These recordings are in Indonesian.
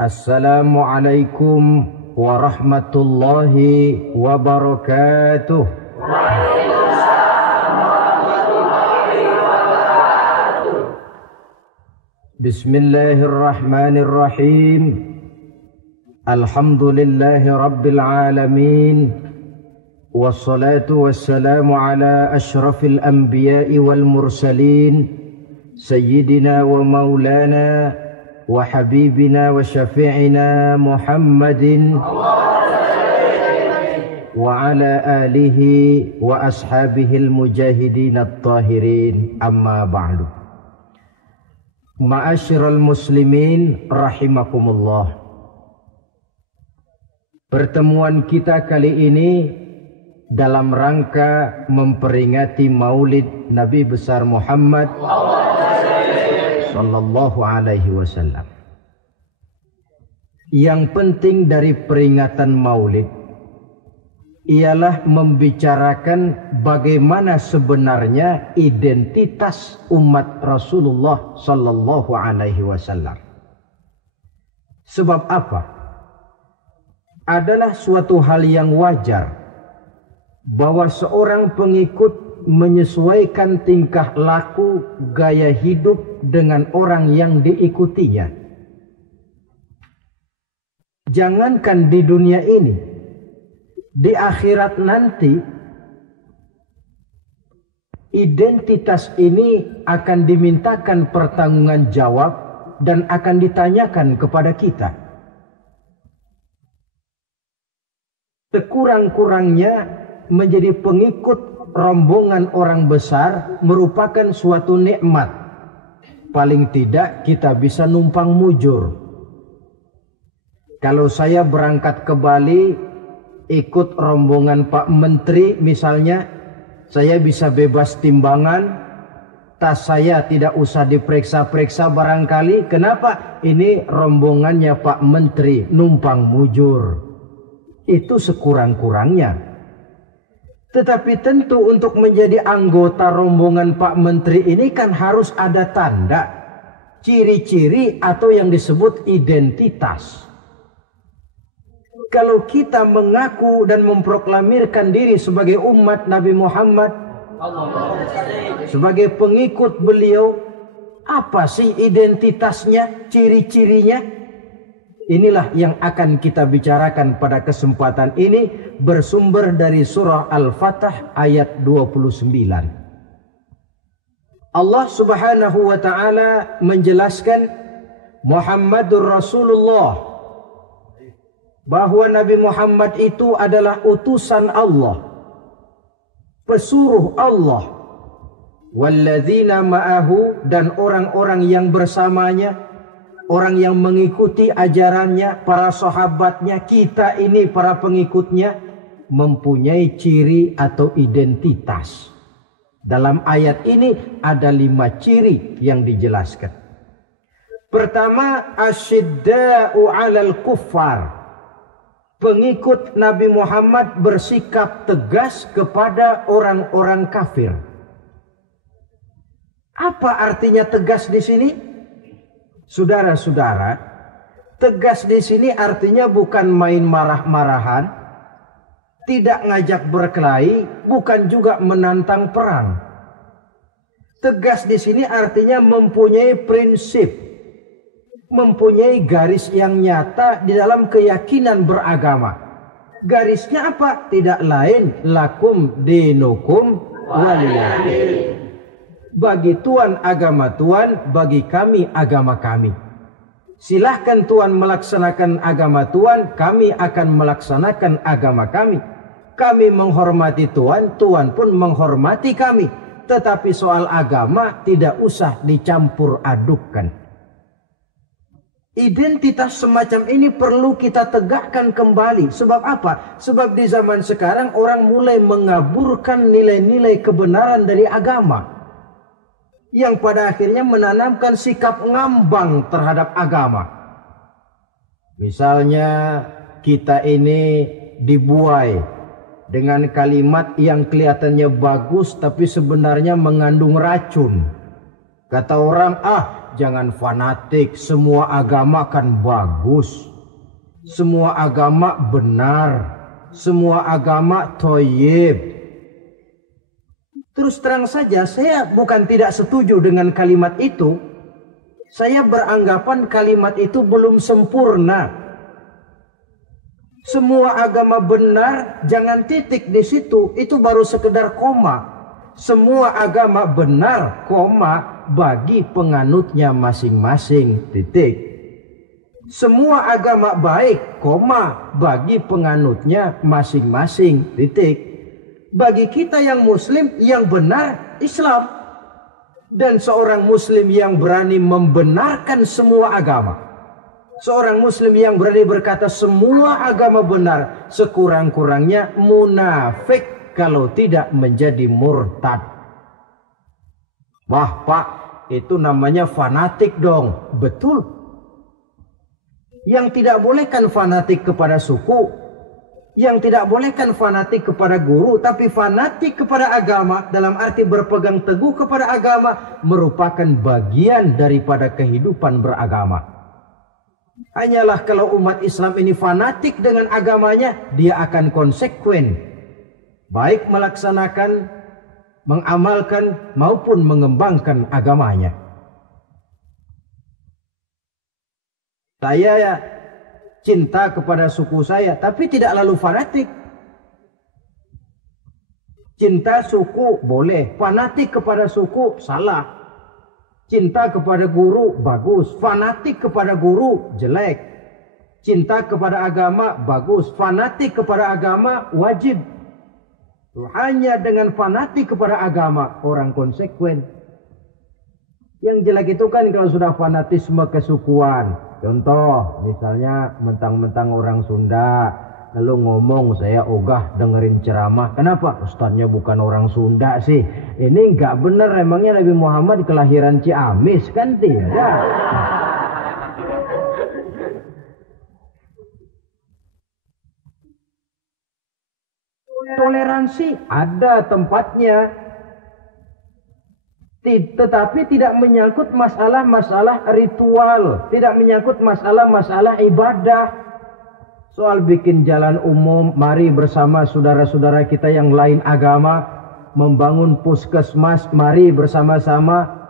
Assalamualaikum warahmatullahi wabarakatuh. Waalaikumsalam warahmatullahi wabarakatuh. Bismillahirrahmanirrahim. Alhamdulillahi rabbil alamin. Wassalatu wassalamu ala ashrafil anbiya'i wal mursalin. Sayyidina wa maulana wa habibina wa syafi'ina Muhammadin wa ala alihi wa ashabihil mujahidin at-tahirin, amma ba'du. Ma'asyiral muslimin rahimakumullah. Pertemuan kita kali ini dalam rangka memperingati Maulid Nabi besar Muhammad sallallahu alaihi wasallam. Yang penting dari peringatan Maulid ialah membicarakan bagaimana sebenarnya identitas umat Rasulullah sallallahu alaihi wasallam. Sebab apa? Adalah suatu hal yang wajar bahwa seorang pengikut menyesuaikan tingkah laku, gaya hidup dengan orang yang diikutinya. Jangankan di dunia ini, di akhirat nanti identitas ini akan dimintakan pertanggungjawaban jawab dan akan ditanyakan kepada kita. Sekurang-kurangnya menjadi pengikut rombongan orang besar merupakan suatu nikmat. Paling tidak kita bisa numpang mujur. Kalau saya berangkat ke Bali ikut rombongan Pak Menteri misalnya, saya bisa bebas timbangan, tas saya tidak usah diperiksa-periksa barangkali. Kenapa? Ini rombongannya Pak Menteri, numpang mujur. Itu sekurang-kurangnya. Tetapi tentu untuk menjadi anggota rombongan Pak Menteri ini kan harus ada tanda, ciri-ciri atau yang disebut identitas. Kalau kita mengaku dan memproklamirkan diri sebagai umat Nabi Muhammad, sebagai pengikut beliau, apa sih identitasnya, ciri-cirinya? Inilah yang akan kita bicarakan pada kesempatan ini, bersumber dari surah Al-Fatah ayat 29. Allah Subhanahu wa taala menjelaskan Muhammadur Rasulullah, bahwa Nabi Muhammad itu adalah utusan Allah, pesuruh Allah. Walladzina ma'ahu, dan orang-orang yang bersamanya, orang yang mengikuti ajarannya, para sahabatnya, kita ini para pengikutnya, mempunyai ciri atau identitas. Dalam ayat ini ada 5 ciri yang dijelaskan. Pertama, asyidda'u 'alal kuffar. Pengikut Nabi Muhammad bersikap tegas kepada orang-orang kafir. Apa artinya tegas di sini? Saudara-saudara, tegas di sini artinya bukan main marah-marahan, tidak ngajak berkelahi, bukan juga menantang perang. Tegas di sini artinya mempunyai prinsip, mempunyai garis yang nyata di dalam keyakinan beragama. Garisnya apa? Tidak lain, lakum dinukum waliyadin. Bagi Tuhan agama Tuhan, bagi kami agama kami. Silahkan Tuhan melaksanakan agama Tuhan, kami akan melaksanakan agama kami. Kami menghormati Tuhan, Tuhan pun menghormati kami. Tetapi soal agama tidak usah dicampur adukkan. Identitas semacam ini perlu kita tegakkan kembali. Sebab apa? Sebab di zaman sekarang orang mulai mengaburkan nilai-nilai kebenaran dari agama, yang pada akhirnya menanamkan sikap ngambang terhadap agama. Misalnya kita ini dibuai dengan kalimat yang kelihatannya bagus tapi sebenarnya mengandung racun. Kata orang, jangan fanatik. Semua agama kan bagus. Semua agama benar. Semua agama thayyib. Terus terang saja, saya bukan tidak setuju dengan kalimat itu. Saya beranggapan kalimat itu belum sempurna. Semua agama benar, jangan titik di situ. Itu baru sekedar koma. Semua agama benar, koma, bagi penganutnya masing-masing, titik. Semua agama baik, koma, bagi penganutnya masing-masing, titik. Bagi kita yang muslim, yang benar Islam. Dan seorang muslim yang berani membenarkan semua agama. Seorang muslim yang berani berkata semua agama benar, sekurang-kurangnya munafik kalau tidak menjadi murtad. Wah Pak, itu namanya fanatik dong. Betul. Yang tidak boleh kan fanatik kepada suku. Yang tidak boleh kan fanatik kepada guru, tapi fanatik kepada agama dalam arti berpegang teguh kepada agama merupakan bagian daripada kehidupan beragama. Hanyalah kalau umat Islam ini fanatik dengan agamanya, dia akan konsekuen, baik melaksanakan, mengamalkan maupun mengembangkan agamanya. Saya cinta kepada suku saya, tapi tidak lalu fanatik. Cinta suku boleh, fanatik kepada suku salah. Cinta kepada guru bagus, fanatik kepada guru jelek. Cinta kepada agama bagus, fanatik kepada agama wajib. Hanya dengan fanatik kepada agama orang konsekuen. Yang jelek itu kan kalau sudah fanatisme kesukuan. Contoh, misalnya mentang-mentang orang Sunda, lalu ngomong saya ogah dengerin ceramah. Kenapa? Ustadznya bukan orang Sunda sih. Ini nggak benar, emangnya Nabi Muhammad kelahiran Ciamis kan tidak? Toleransi ada tempatnya. Tetapi tidak menyangkut masalah-masalah ritual, tidak menyangkut masalah-masalah ibadah. Soal bikin jalan umum, mari bersama saudara-saudara kita yang lain agama membangun puskesmas, mari bersama-sama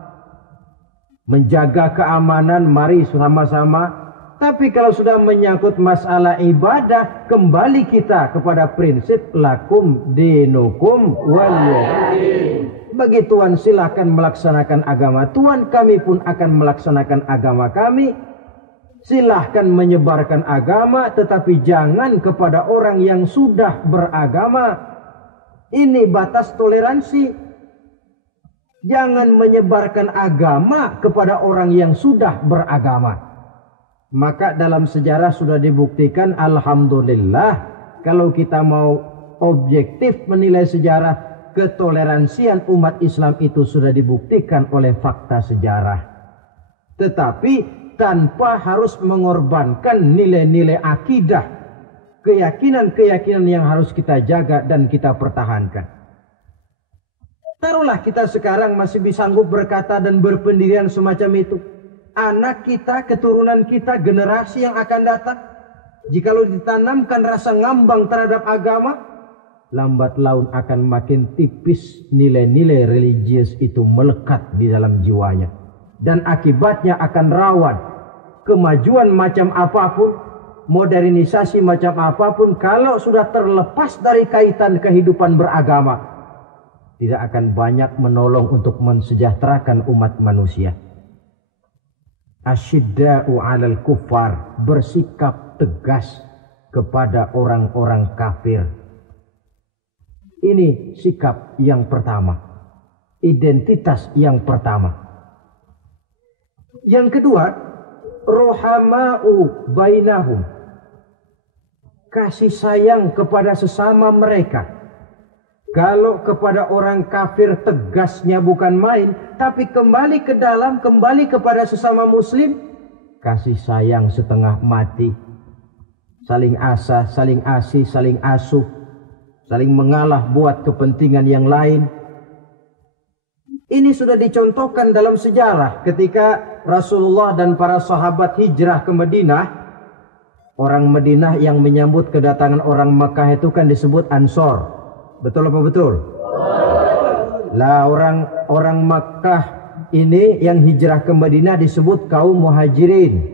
menjaga keamanan, mari sama-sama. Tapi kalau sudah menyangkut masalah ibadah, kembali kita kepada prinsip lakum dinukum waliyadin. Bagi Tuhan silahkan melaksanakan agama Tuhan, kami pun akan melaksanakan agama kami. Silahkan menyebarkan agama, tetapi jangan kepada orang yang sudah beragama. Ini batas toleransi. Jangan menyebarkan agama kepada orang yang sudah beragama. Maka dalam sejarah sudah dibuktikan, alhamdulillah, kalau kita mau objektif menilai sejarah, ketoleransian umat Islam itu sudah dibuktikan oleh fakta sejarah. Tetapi tanpa harus mengorbankan nilai-nilai akidah, keyakinan-keyakinan yang harus kita jaga dan kita pertahankan. Taruhlah kita sekarang masih bisa sanggup berkata dan berpendirian semacam itu. Anak kita, keturunan kita, generasi yang akan datang, jikalau ditanamkan rasa ngambang terhadap agama, lambat laun akan makin tipis nilai-nilai religius itu melekat di dalam jiwanya. Dan akibatnya akan rawan. Kemajuan macam apapun, modernisasi macam apapun, kalau sudah terlepas dari kaitan kehidupan beragama, tidak akan banyak menolong untuk mensejahterakan umat manusia. Asyidda'u 'alal kuffar, bersikap tegas kepada orang-orang kafir. Ini sikap yang pertama, identitas yang pertama. Yang kedua, rohama'u bainahum, kasih sayang kepada sesama mereka. Kalau kepada orang kafir tegasnya bukan main, tapi kembali ke dalam, kembali kepada sesama muslim, kasih sayang setengah mati. Saling asah, saling asih, saling asuh, saling mengalah buat kepentingan yang lain. Ini sudah dicontohkan dalam sejarah ketika Rasulullah dan para sahabat hijrah ke Madinah, orang Madinah yang menyambut kedatangan orang Makkah itu kan disebut Ansor. Betul apa betul? Lah orang Makkah ini yang hijrah ke Madinah disebut kaum Muhajirin.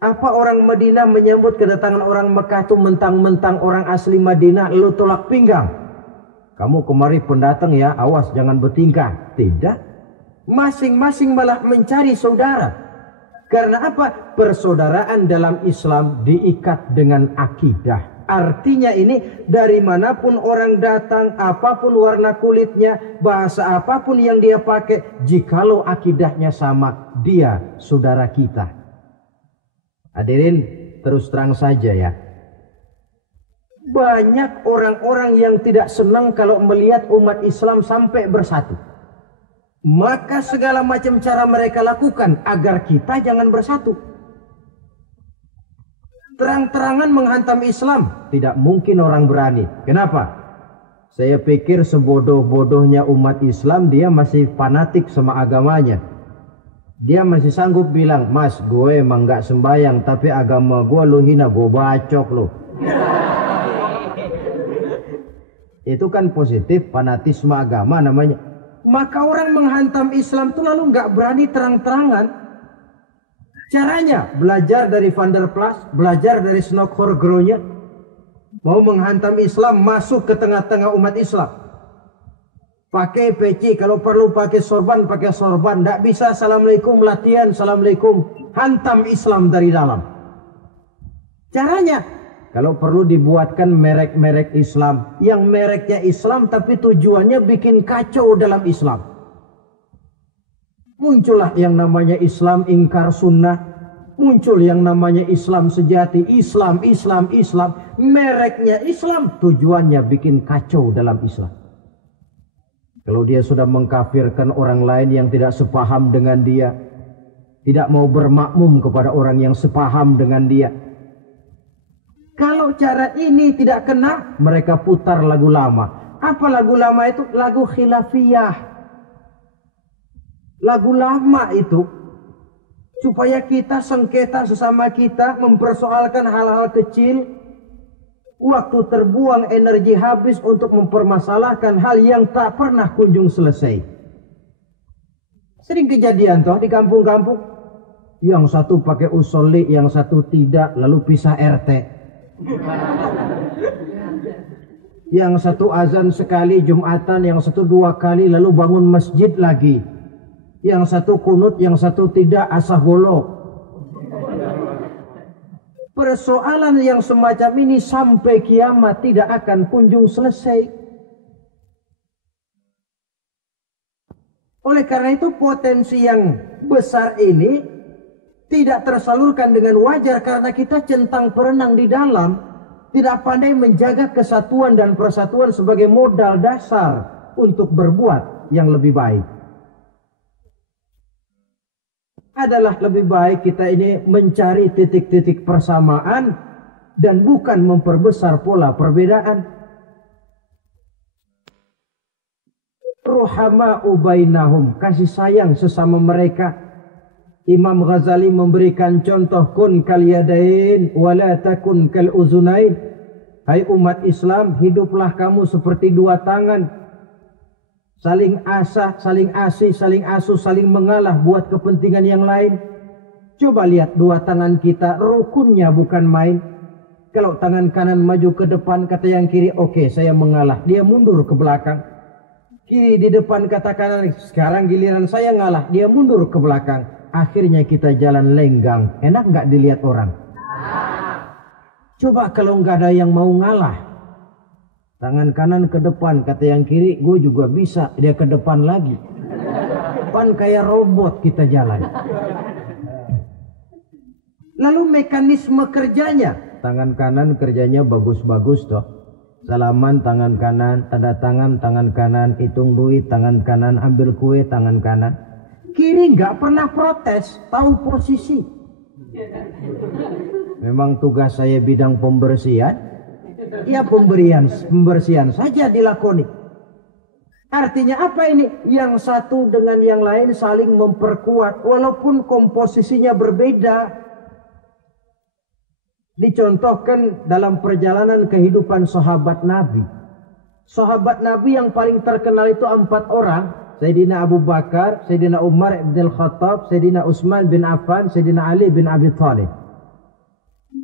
Apa orang Madinah menyambut kedatangan orang Mekah itu mentang-mentang orang asli Madinah lu tolak pinggang? Kamu kemari pendatang ya, awas jangan bertingkah. Tidak. Masing-masing malah mencari saudara. Karena apa? Persaudaraan dalam Islam diikat dengan akidah. Artinya ini dari manapun orang datang, apapun warna kulitnya, bahasa apapun yang dia pakai, jikalau akidahnya sama, dia saudara kita. Hadirin, terus terang saja ya. Banyak orang-orang yang tidak senang kalau melihat umat Islam sampai bersatu. Maka segala macam cara mereka lakukan agar kita jangan bersatu. Terang-terangan menghantam Islam, tidak mungkin orang berani. Kenapa? Saya pikir sebodoh-bodohnya umat Islam dia masih fanatik sama agamanya. Dia masih sanggup bilang, mas gue emang gak sembayang tapi agama gue lu hina, gue bacok lu. Itu kan positif, fanatisme agama namanya. Maka orang menghantam Islam itu lalu gak berani terang-terangan. Caranya belajar dari Van der Plas, belajar dari Snokhorgronya. Mau menghantam Islam, masuk ke tengah-tengah umat Islam. Pakai peci, kalau perlu pakai sorban, pakai sorban. Tidak bisa assalamualaikum, latihan, assalamualaikum. Hantam Islam dari dalam. Caranya, kalau perlu dibuatkan merek-merek Islam. Yang mereknya Islam, tapi tujuannya bikin kacau dalam Islam. Muncullah yang namanya Islam ingkar sunnah. Muncul yang namanya Islam sejati. Islam. Mereknya Islam, tujuannya bikin kacau dalam Islam. Kalau dia sudah mengkafirkan orang lain yang tidak sepaham dengan dia, tidak mau bermakmum kepada orang yang sepaham dengan dia. Kalau cara ini tidak kena, mereka putar lagu lama. Apa lagu lama itu? Lagu khilafiyah. Lagu lama itu supaya kita sengketa sesama kita, mempersoalkan hal-hal kecil. Waktu terbuang, energi habis untuk mempermasalahkan hal yang tak pernah kunjung selesai. Sering kejadian toh di kampung-kampung. Yang satu pakai usolli, yang satu tidak, lalu pisah RT. Yang satu azan sekali Jumatan, yang satu 2 kali, lalu bangun masjid lagi. Yang satu kunut, yang satu tidak, asah golok. Persoalan yang semacam ini sampai kiamat tidak akan kunjung selesai. Oleh karena itu potensi yang besar ini tidak tersalurkan dengan wajar karena kita centang perenang di dalam, tidak pandai menjaga kesatuan dan persatuan sebagai modal dasar untuk berbuat yang lebih baik. Adalah lebih baik kita ini mencari titik-titik persamaan dan bukan memperbesar pola perbedaan. Ruhama'u bainahum, kasih sayang sesama mereka. Imam Ghazali memberikan contoh kun kal yadain wala takun kal uzunain. Hai umat Islam, hiduplah kamu seperti 2 tangan. Saling asah, saling asih, saling asuh, saling mengalah buat kepentingan yang lain. Coba lihat 2 tangan kita, rukunnya bukan main. Kalau tangan kanan maju ke depan, kata yang kiri, oke, saya mengalah. Dia mundur ke belakang. Kiri di depan, kata kanan, sekarang giliran saya ngalah. Dia mundur ke belakang. Akhirnya kita jalan lenggang. Enak nggak dilihat orang? Coba kalau nggak ada yang mau ngalah. Tangan kanan ke depan, kata yang kiri, gue juga bisa. Dia ke depan lagi. Pan kayak robot kita jalan. Lalu mekanisme kerjanya. Tangan kanan kerjanya bagus-bagus toh. Salaman tangan kanan, tanda tangan kanan, hitung duit tangan kanan, ambil kue tangan kanan. Kiri nggak pernah protes, tahu posisi. Memang tugas saya bidang pembersihan. Ya pembersihan saja dilakoni. Artinya apa ini? Yang satu dengan yang lain saling memperkuat walaupun komposisinya berbeda. Dicontohkan dalam perjalanan kehidupan sahabat Nabi. Sahabat Nabi yang paling terkenal itu 4 orang. Sayyidina Abu Bakar, Sayyidina Umar bin Khattab, Sayyidina Utsman bin Affan, Sayyidina Ali bin Abi Thalib.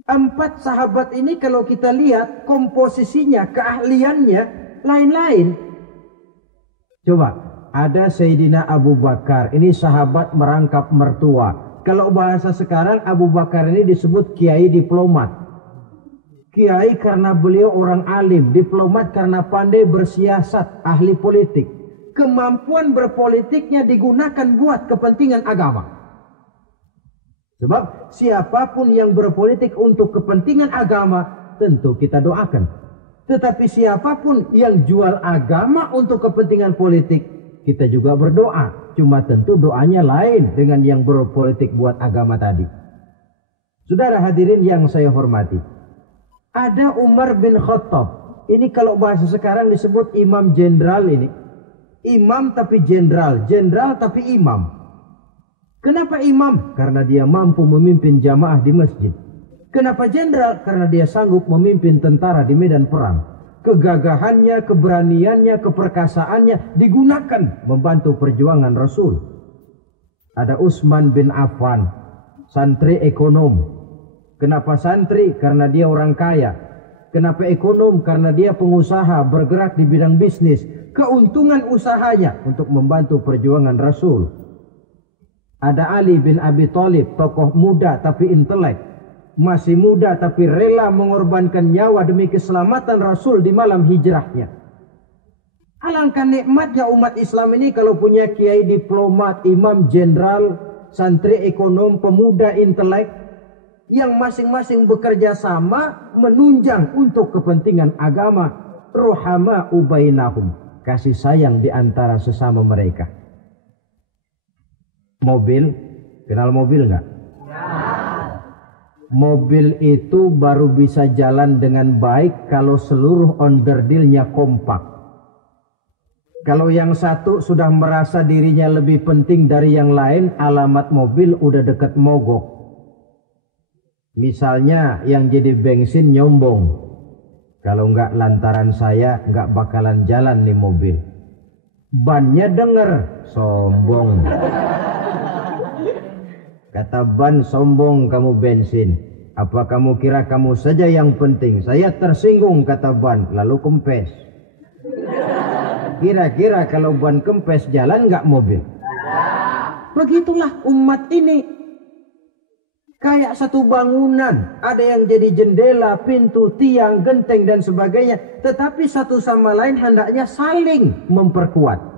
4 sahabat ini kalau kita lihat komposisinya, keahliannya lain-lain. Coba, ada Sayyidina Abu Bakar, ini sahabat merangkap mertua. Kalau bahasa sekarang Abu Bakar ini disebut kiai diplomat. Kiai karena beliau orang alim, diplomat karena pandai bersiasat, ahli politik. Kemampuan berpolitiknya digunakan buat kepentingan agama. Sebab siapapun yang berpolitik untuk kepentingan agama, tentu kita doakan. Tetapi siapapun yang jual agama untuk kepentingan politik, kita juga berdoa. Cuma tentu doanya lain dengan yang berpolitik buat agama tadi. Saudara hadirin yang saya hormati. Ada Umar bin Khattab. Ini kalau bahasa sekarang disebut imam jenderal ini. Imam tapi jenderal. Jenderal tapi imam. Kenapa imam? Karena dia mampu memimpin jamaah di masjid. Kenapa jenderal? Karena dia sanggup memimpin tentara di medan perang. Kegagahannya, keberaniannya, keperkasaannya digunakan membantu perjuangan Rasul. Ada Utsman bin Affan, santri ekonom. Kenapa santri? Karena dia orang kaya. Kenapa ekonom? Karena dia pengusaha bergerak di bidang bisnis. Keuntungan usahanya untuk membantu perjuangan Rasul. Ada Ali bin Abi Thalib, tokoh muda tapi intelek. Masih muda tapi rela mengorbankan nyawa demi keselamatan Rasul di malam hijrahnya. Alangkah nikmatnya umat Islam ini kalau punya kiai diplomat, imam jenderal, santri ekonom, pemuda intelek yang masing-masing bekerja sama menunjang untuk kepentingan agama. Ruhama ubainahum, kasih sayang di antara sesama mereka. Mobil, kenal mobil enggak? Mobil itu baru bisa jalan dengan baik kalau seluruh onderdilnya kompak. Kalau yang satu sudah merasa dirinya lebih penting dari yang lain, alamat mobil udah deket mogok. Misalnya yang jadi bensin nyombong. Kalau enggak lantaran saya enggak bakalan jalan nih mobil. Bannya denger, sombong. Kata ban, sombong kamu bensin. Apa kamu kira kamu saja yang penting? Saya tersinggung, kata ban, lalu kempes. Kira-kira kalau ban kempes jalan nggak mobil? Begitulah umat ini. Kayak satu bangunan. Ada yang jadi jendela, pintu, tiang, genteng dan sebagainya. Tetapi satu sama lain hendaknya saling memperkuat.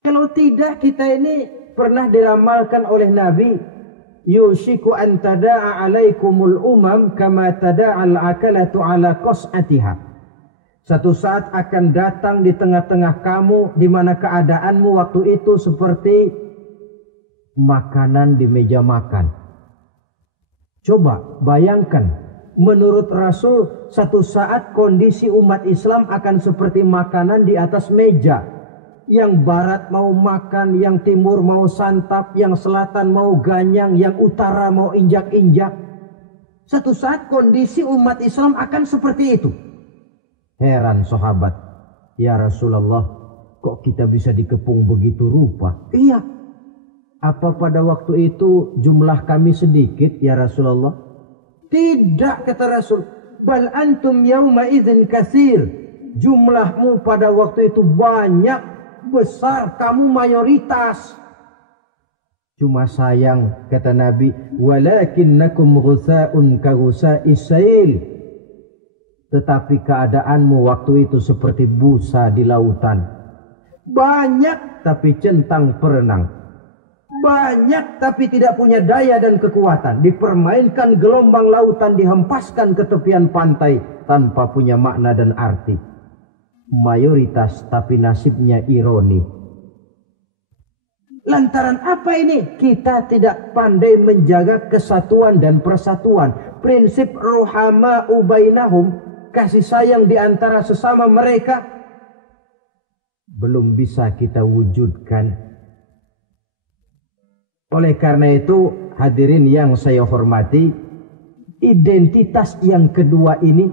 Kalau tidak, kita ini pernah diramalkan oleh Nabi, yushiku an tada'a alaikumul umam kama tada'al akalatu ala qas'atiha. Satu saat akan datang di tengah-tengah kamu di mana keadaanmu waktu itu seperti makanan di meja makan. Coba bayangkan, menurut Rasul satu saat kondisi umat Islam akan seperti makanan di atas meja. Yang barat mau makan, yang timur mau santap, yang selatan mau ganyang, yang utara mau injak-injak. Satu saat kondisi umat Islam akan seperti itu. Heran sahabat, ya Rasulullah, kok kita bisa dikepung begitu rupa? Iya. Apa pada waktu itu jumlah kami sedikit ya Rasulullah? Tidak, kata Rasul. Bal antum yauma idzin katsir. Jumlahmu pada waktu itu banyak. Besar, kamu mayoritas. Cuma sayang, kata Nabi, walakinnakum ghusaa'un ka ghusaa'is sail. Tetapi keadaanmu waktu itu seperti busa di lautan. Banyak tapi centang perenang. Banyak tapi tidak punya daya dan kekuatan. Dipermainkan gelombang lautan, dihempaskan ke tepian pantai tanpa punya makna dan arti. Mayoritas tapi nasibnya ironi. Lantaran apa ini? Kita tidak pandai menjaga kesatuan dan persatuan. Prinsip ruhama ubainahum, kasih sayang di antara sesama mereka belum bisa kita wujudkan. Oleh karena itu, hadirin yang saya hormati, identitas yang kedua ini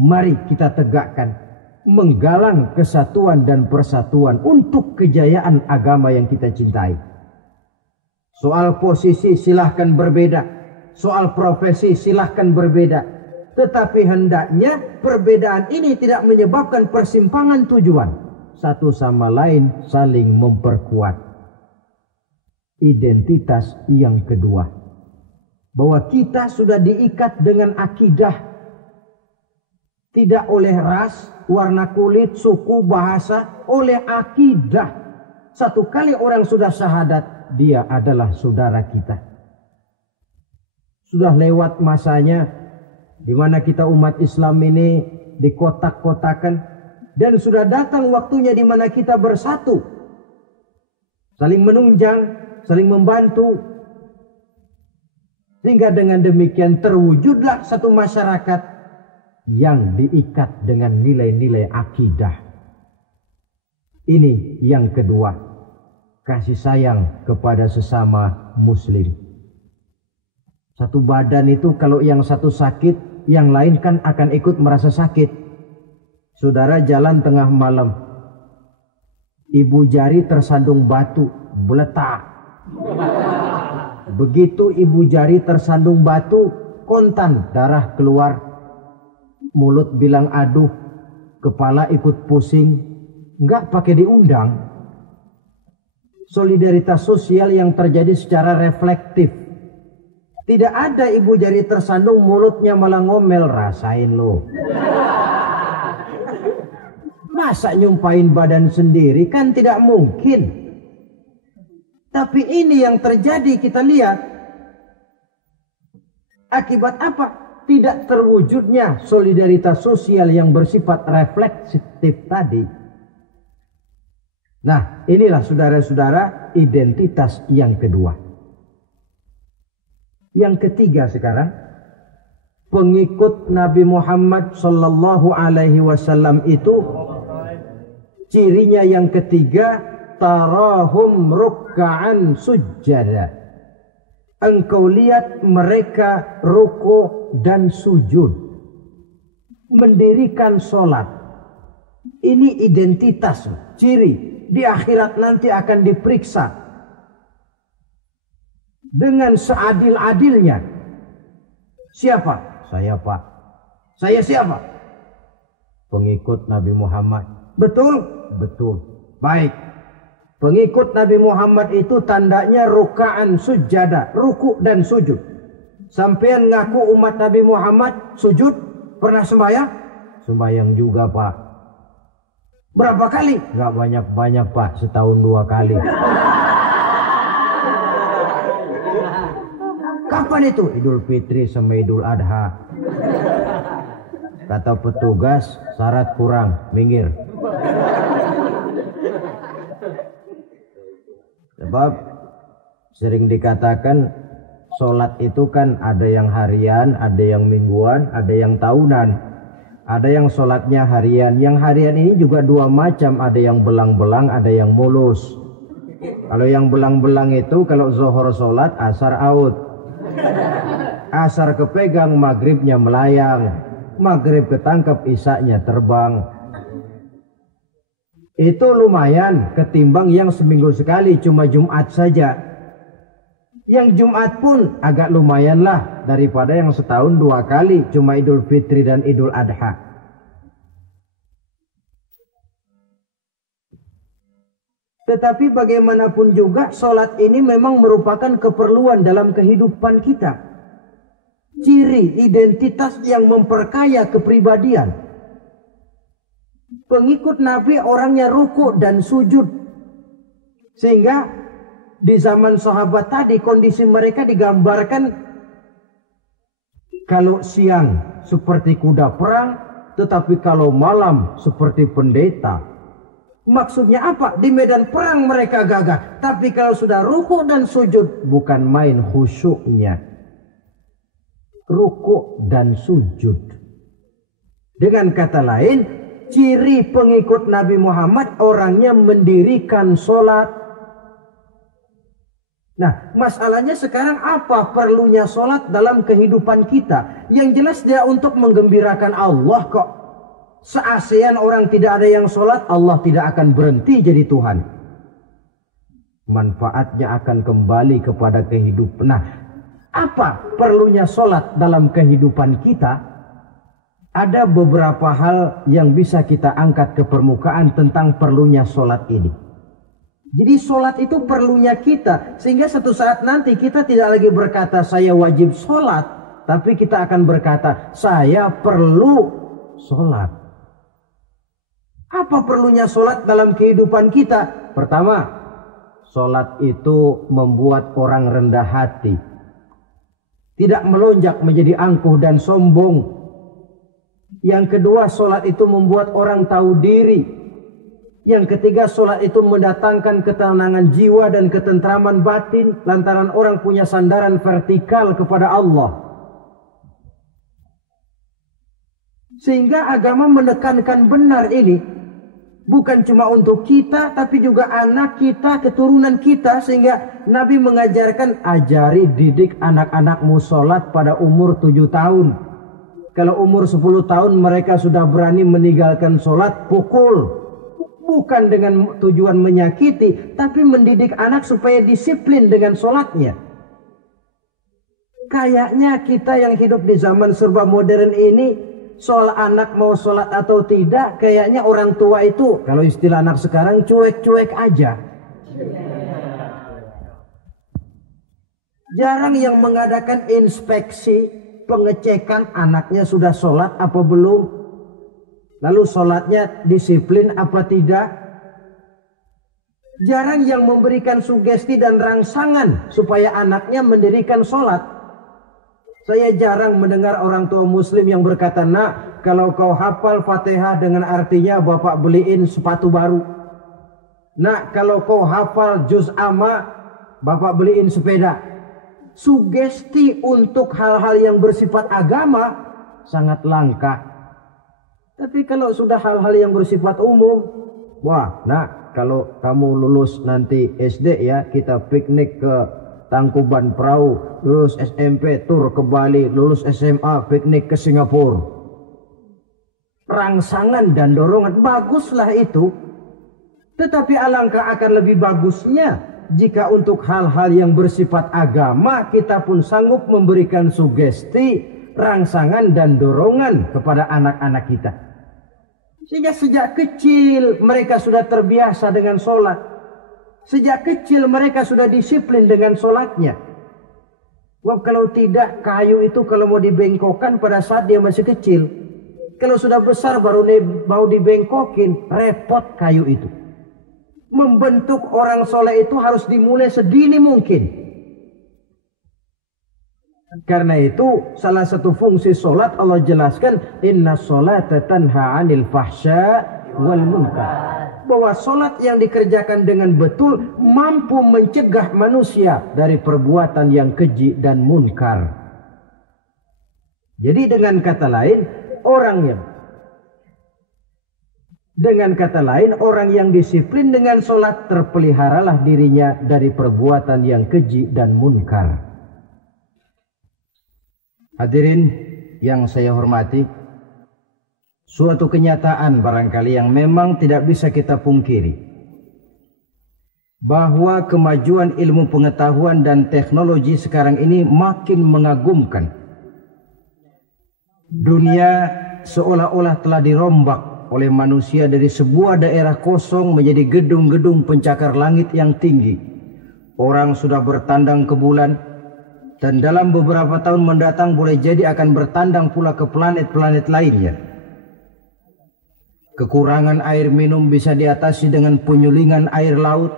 mari kita tegakkan, menggalang kesatuan dan persatuan untuk kejayaan agama yang kita cintai. Soal posisi silahkan berbeda, soal profesi silahkan berbeda, tetapi hendaknya perbedaan ini tidak menyebabkan persimpangan tujuan. Satu sama lain saling memperkuat. Identitas yang kedua, bahwa kita sudah diikat dengan akidah, tidak oleh ras, warna kulit, suku, bahasa, oleh akidah. Satu kali orang sudah syahadat, dia adalah saudara kita. Sudah lewat masanya di mana kita umat Islam ini dikotak-kotakan, dan sudah datang waktunya di mana kita bersatu, saling menunjang, saling membantu, sehingga dengan demikian terwujudlah satu masyarakat yang diikat dengan nilai-nilai akidah. Ini yang kedua, kasih sayang kepada sesama muslim. Satu badan itu kalau yang satu sakit, yang lain kan akan ikut merasa sakit. Saudara jalan tengah malam, ibu jari tersandung batu, beletak. Begitu ibu jari tersandung batu, kontan darah keluar, mulut bilang aduh, kepala ikut pusing, nggak pakai diundang. Solidaritas sosial yang terjadi secara reflektif. Tidak ada ibu jari tersandung mulutnya malah ngomel, rasain lo. Masa nyumpain badan sendiri, kan tidak mungkin. Tapi ini yang terjadi, kita lihat. Akibat apa? Tidak terwujudnya solidaritas sosial yang bersifat refleksif tadi. Nah, inilah saudara-saudara identitas yang kedua. Yang ketiga sekarang, pengikut Nabi Muhammad sallallahu alaihi wasallam itu cirinya yang ketiga, tarahum rukka'an sujjada. Engkau lihat mereka ruku dan sujud, mendirikan sholat. Ini identitas, ciri. Di akhirat nanti akan diperiksa dengan seadil-adilnya. Siapa? Saya, Pak. Saya siapa? Pengikut Nabi Muhammad. Betul? Betul. Baik. Pengikut Nabi Muhammad itu tandanya ruka'an sujada, ruku dan sujud. Sampean ngaku umat Nabi Muhammad, sujud, pernah sembahyang? Sembahyang juga, Pak. Berapa kali? Gak banyak-banyak, Pak, setahun 2 kali. Kapan itu? Idul Fitri sama Idul Adha. Kata petugas, syarat kurang, minggir. Sebab sering dikatakan sholat itu kan ada yang harian, ada yang mingguan, ada yang tahunan. Ada yang sholatnya harian. Yang harian ini juga 2 macam. Ada yang belang-belang, ada yang mulus. Kalau yang belang-belang itu kalau zuhur sholat, asar out. Asar kepegang, maghribnya melayang. Maghrib ketangkep, isaknya terbang. Itu lumayan ketimbang yang seminggu sekali cuma Jumat saja. Yang Jumat pun agak lumayan lah daripada yang setahun 2 kali cuma Idul Fitri dan Idul Adha. Tetapi bagaimanapun juga sholat ini memang merupakan keperluan dalam kehidupan kita. Ciri identitas yang memperkaya kepribadian. Pengikut Nabi orangnya ruku dan sujud. Sehingga di zaman sahabat tadi kondisi mereka digambarkan kalau siang seperti kuda perang, tetapi kalau malam seperti pendeta. Maksudnya apa? Di medan perang mereka gagah, tapi kalau sudah ruku dan sujud bukan main khusyuknya. Ruku dan sujud. Dengan kata lain, ciri pengikut Nabi Muhammad orangnya mendirikan sholat. Nah, masalahnya sekarang apa perlunya sholat dalam kehidupan kita? Yang jelas dia untuk menggembirakan Allah kok. Se-ASEAN orang tidak ada yang sholat, Allah tidak akan berhenti jadi Tuhan. Manfaatnya akan kembali kepada kehidupan. Nah, apa perlunya sholat dalam kehidupan kita? Ada beberapa hal yang bisa kita angkat ke permukaan tentang perlunya sholat ini. Jadi sholat itu perlunya kita. Sehingga satu saat nanti kita tidak lagi berkata saya wajib sholat. Tapi kita akan berkata saya perlu sholat. Apa perlunya sholat dalam kehidupan kita? Pertama, sholat itu membuat orang rendah hati. Tidak melonjak menjadi angkuh dan sombong. Yang kedua, sholat itu membuat orang tahu diri. Yang ketiga, sholat itu mendatangkan ketenangan jiwa dan ketentraman batin. Lantaran orang punya sandaran vertikal kepada Allah. Sehingga agama menekankan benar ini. Bukan cuma untuk kita, tapi juga anak kita, keturunan kita. Sehingga Nabi mengajarkan, ajari didik anak-anakmu sholat pada umur 7 tahun. Kalau umur 10 tahun mereka sudah berani meninggalkan sholat, pukul. Bukan dengan tujuan menyakiti, tapi mendidik anak supaya disiplin dengan sholatnya. Kayaknya kita yang hidup di zaman serba modern ini, soal anak mau sholat atau tidak, kayaknya orang tua itu, kalau istilah anak sekarang, cuek-cuek aja. Jarang yang mengadakan inspeksi, pengecekan anaknya sudah sholat apa belum, lalu sholatnya disiplin apa tidak. Jarang yang memberikan sugesti dan rangsangan supaya anaknya mendirikan sholat. Saya jarang mendengar orang tua muslim yang berkata, nak, kalau kau hafal Fatihah dengan artinya bapak beliin sepatu baru. Nak, kalau kau hafal juz amma, bapak beliin sepeda. Sugesti untuk hal-hal yang bersifat agama sangat langka. Tapi kalau sudah hal-hal yang bersifat umum, wah, nak, kalau kamu lulus nanti SD ya, kita piknik ke Tangkuban Perahu, lulus SMP tur ke Bali, lulus SMA piknik ke Singapura. Rangsangan dan dorongan, baguslah itu. Tetapi alangkah akan lebih bagusnya jika untuk hal-hal yang bersifat agama kita pun sanggup memberikan sugesti, rangsangan dan dorongan kepada anak-anak kita. Sehingga sejak kecil mereka sudah terbiasa dengan sholat. Sejak kecil mereka sudah disiplin dengan sholatnya. Wah, kalau tidak, kayu itu kalau mau dibengkokkan pada saat dia masih kecil. Kalau sudah besar baru mau dibengkokin, repot kayu itu. Membentuk orang soleh itu harus dimulai sedini mungkin. Karena itu salah satu fungsi solat Allah jelaskan, inna sholata tanha 'anil fahsya wal munkar. Bahwa solat yang dikerjakan dengan betul mampu mencegah manusia dari perbuatan yang keji dan munkar. Jadi dengan kata lain, orang yang disiplin dengan sholat terpeliharalah dirinya dari perbuatan yang keji dan munkar. Hadirin yang saya hormati, suatu kenyataan barangkali yang memang tidak bisa kita pungkiri, bahwa kemajuan ilmu pengetahuan dan teknologi sekarang ini makin mengagumkan. Dunia seolah-olah telah dirombak oleh manusia dari sebuah daerah kosong menjadi gedung-gedung pencakar langit yang tinggi. Orang sudah bertandang ke bulan, dan dalam beberapa tahun mendatang boleh jadi akan bertandang pula ke planet-planet lainnya. Kekurangan air minum bisa diatasi dengan penyulingan air laut.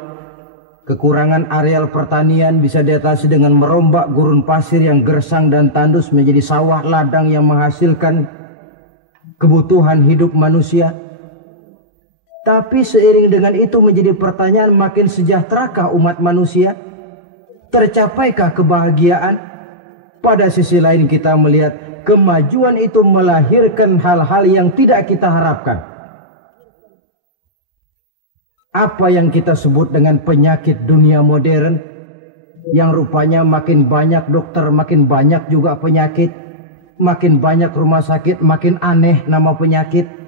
Kekurangan areal pertanian bisa diatasi dengan merombak gurun pasir yang gersang dan tandus menjadi sawah ladang yang menghasilkan kebutuhan hidup manusia. Tapi seiring dengan itu menjadi pertanyaan, makin sejahterakah umat manusia? Tercapaikah kebahagiaan? Pada sisi lain kita melihat kemajuan itu melahirkan hal-hal yang tidak kita harapkan. Apa yang kita sebut dengan penyakit dunia modern, yang rupanya makin banyak dokter, makin banyak juga penyakit, makin banyak rumah sakit, makin aneh nama penyakit.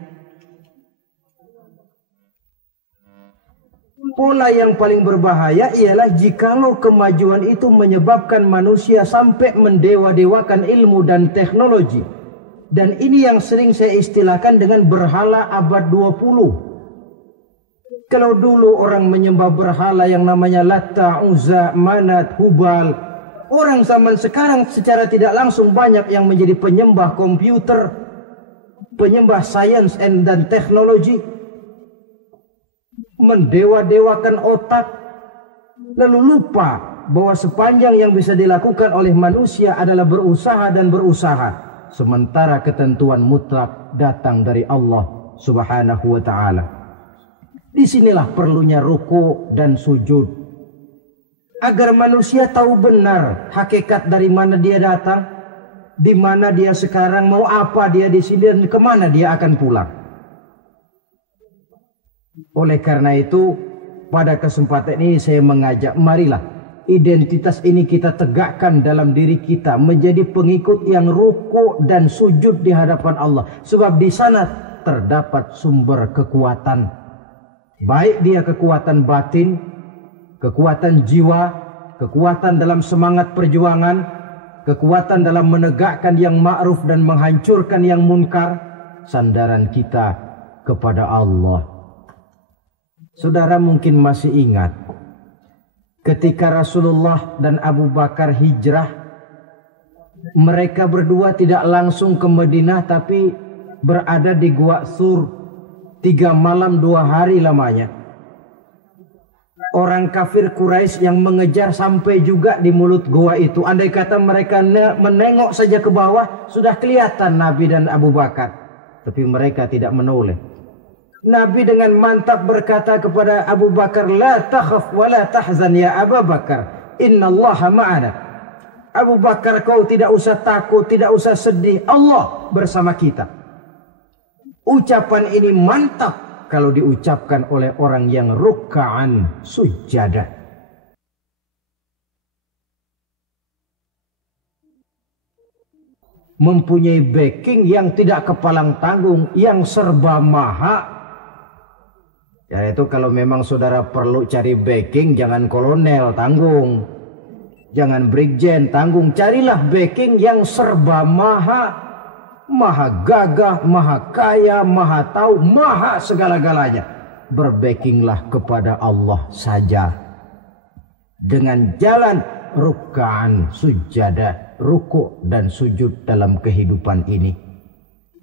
Pola yang paling berbahaya ialah jikalau kemajuan itu menyebabkan manusia sampai mendewa-dewakan ilmu dan teknologi. Dan ini yang sering saya istilahkan dengan berhala abad 20. Kalau dulu orang menyembah berhala yang namanya Latta, Uzza, Manat, Hubal, orang zaman sekarang secara tidak langsung banyak yang menjadi penyembah komputer, penyembah sains dan teknologi, mendewa-dewakan otak, lalu lupa bahwa sepanjang yang bisa dilakukan oleh manusia adalah berusaha dan berusaha, sementara ketentuan mutlak datang dari Allah Subhanahu wa ta'ala. Disinilah perlunya ruku dan sujud, agar manusia tahu benar hakikat dari mana dia datang, di mana dia sekarang, mau apa dia di sini, dan kemana dia akan pulang. Oleh karena itu, pada kesempatan ini saya mengajak, marilah identitas ini kita tegakkan dalam diri kita, menjadi pengikut yang ruku dan sujud di hadapan Allah. Sebab di sana terdapat sumber kekuatan, baik dia kekuatan batin, kekuatan jiwa, kekuatan dalam semangat perjuangan, kekuatan dalam menegakkan yang ma'ruf dan menghancurkan yang munkar. Sandaran kita kepada Allah. Saudara mungkin masih ingat ketika Rasulullah dan Abu Bakar hijrah, mereka berdua tidak langsung ke Madinah tapi berada di Gua Sur 3 malam 2 hari lamanya. Orang kafir Quraisy yang mengejar sampai juga di mulut gua itu. Andai kata mereka menengok saja ke bawah, sudah kelihatan Nabi dan Abu Bakar, tapi mereka tidak menoleh. Nabi dengan mantap berkata kepada Abu Bakar, "La takhaf wa la tahzan ya Abu Bakar, innallaha ma'ana." Abu Bakar, kau tidak usah takut, tidak usah sedih, Allah bersama kita. Ucapan ini mantap kalau diucapkan oleh orang yang ruk'an sujada. Mempunyai backing yang tidak kepalang tanggung, yang serba maha. Ya itu kalau memang saudara perlu cari backing, jangan kolonel tanggung, jangan brigjen tanggung, carilah backing yang serba maha, maha gagah, maha kaya, maha tahu, maha segala-galanya. Berbackinglah kepada Allah saja dengan jalan ruk'an sujada, ruku' dan sujud dalam kehidupan ini.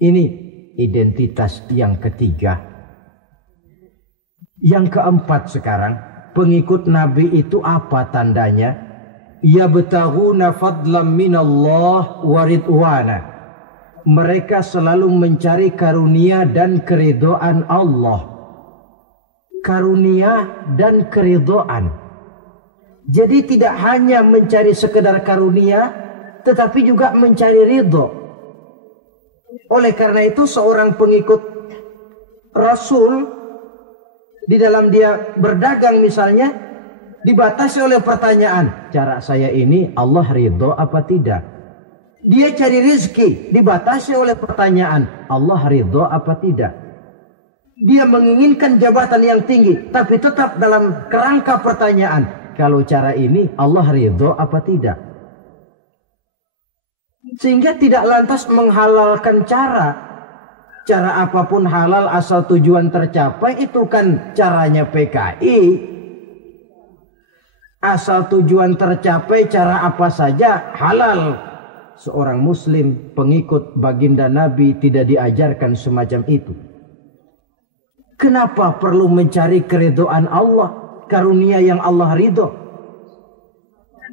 Ini identitas yang ketiga. Yang keempat sekarang, pengikut Nabi itu apa tandanya? Yabtaghuna fadlan minallah wa ridwana. Mereka selalu mencari karunia dan keridhaan Allah. Karunia dan keridhaan. Jadi tidak hanya mencari sekedar karunia, tetapi juga mencari ridho. Oleh karena itu seorang pengikut Rasul, di dalam dia berdagang misalnya, dibatasi oleh pertanyaan, cara saya ini Allah ridho apa tidak? Dia cari rizki, dibatasi oleh pertanyaan, Allah ridho apa tidak? Dia menginginkan jabatan yang tinggi, tapi tetap dalam kerangka pertanyaan, kalau cara ini Allah ridho apa tidak? Sehingga tidak lantas menghalalkan cara apapun halal asal tujuan tercapai, itu kan caranya PKI. Asal tujuan tercapai cara apa saja halal. Seorang muslim pengikut baginda Nabi tidak diajarkan semacam itu. Kenapa perlu mencari keridhaan Allah, karunia yang Allah ridho?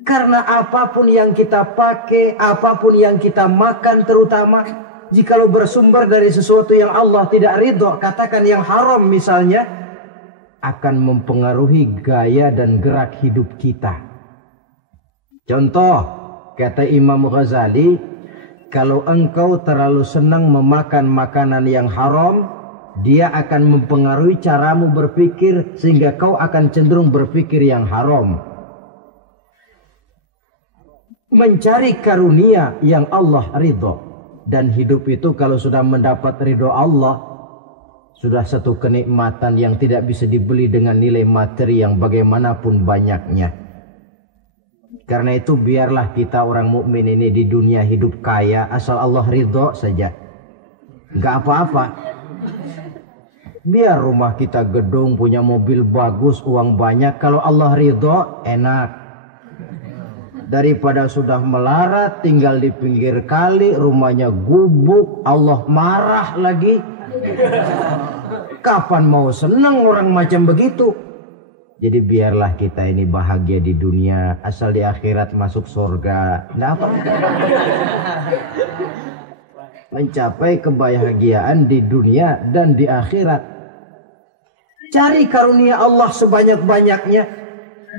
Karena apapun yang kita pakai, apapun yang kita makan terutama, jikalau bersumber dari sesuatu yang Allah tidak ridho, katakan yang haram misalnya, akan mempengaruhi gaya dan gerak hidup kita. Contoh, kata Imam Ghazali, Kalau engkau terlalu senang memakan makanan yang haram, dia akan mempengaruhi caramu berpikir sehingga kau akan cenderung berpikir yang haram. Mencari karunia yang Allah ridho. Dan hidup itu kalau sudah mendapat ridho Allah, sudah satu kenikmatan yang tidak bisa dibeli dengan nilai materi yang bagaimanapun banyaknya. Karena itu biarlah kita orang mukmin ini di dunia hidup kaya asal Allah ridho saja. Gak apa-apa. Biar rumah kita gedung, punya mobil bagus, uang banyak, kalau Allah ridho enak. Daripada sudah melarat, tinggal di pinggir kali, rumahnya gubuk, Allah marah lagi. Kapan mau senang orang macam begitu? Jadi biarlah kita ini bahagia di dunia, asal di akhirat masuk surga. Nggak apa? Mencapai kebahagiaan di dunia dan di akhirat. Cari karunia Allah sebanyak-banyaknya.